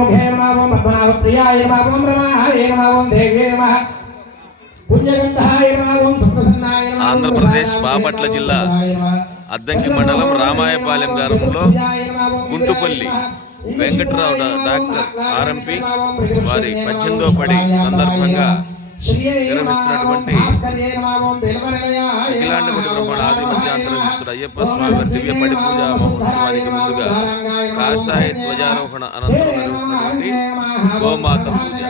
चतुर्मुखे नमः ओम पद्मनाभप्रियाय नमः ओम रमाय नमः ओम देव्ये नमः पुण्यगंधाय नमः ओम सुप्रसन्नाय नमः ఆంధ్రప్రదేశ్ బాపట్ల జిల్లా అద్దంకి మండలం రామాయపాలెం గ్రామంలో గుంటుపల్లి వెంకట్రావు డాక్టర్ ఆర్ఎంపీ వారి 18వ పడి సందర్భంగా నిర్వహిస్తున్నటువంటి అఖిలాండకోటి బ్రహ్మాండ ఆది మధ్యాంతర అయ్యప్ప స్వామి వారి దివ్య పడి పూజ మహోత్సవానికి ముందుగా కాషాయ ధ్వజారోహణ అనంతరం నిర్వహిస్తున్నటువంటి గోమాత పూజ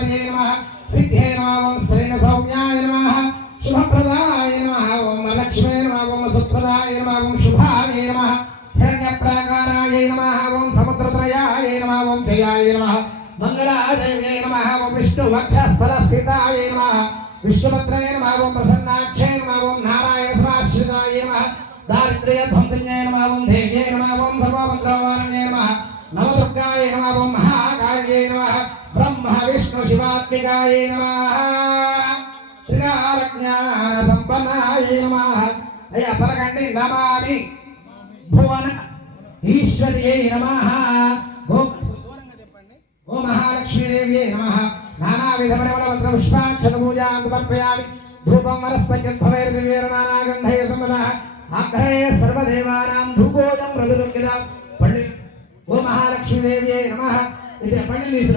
शुभप्रदाय नमः ओम लक्ष्मी नमः ओम सुप्रदाय नमः ओम शुभाय नमः हिरण्यप्राकाराय नमः ओम समुद्रत्रयाय नमः ओम जयाय नमः मंगलादेव्यै नमः ओम विष्णुवक्षस्थलस्थिताय नमः विष्णुभद्राय नमः ओम प्रसन्नाक्षाय नमः ओम नारायण समाश्रिताय नमः दारिद्र्यध्वंसिन्याय नमः ओम देव्यै नमः ओम सर्वमन्त्रवारण्यै नमः नवदुर्गाय नमः ओम महाकाल्यै नमः ब्रह्म विष्णु शिवात्मिकाय नमः त्रिकालज्ञान संपन्नाय नमः अय्या पलकंडी नमामि भुवन ईश्वर्यै नमः गो महालक्ष्मी देव्यै नमः नानाविध परिमलमन्त्र पुष्पाक्षतपूजां समर्पयामि धूपं वनस्पतिर्भवैर्दिव्यैर्नानागन्धैः सम्मतः आग्रहे सर्वदेवानां धूपोऽयं मृदुरुक्मिदं पण्डित गो महालक्ष्मी देव्यै नमः इति पण्डित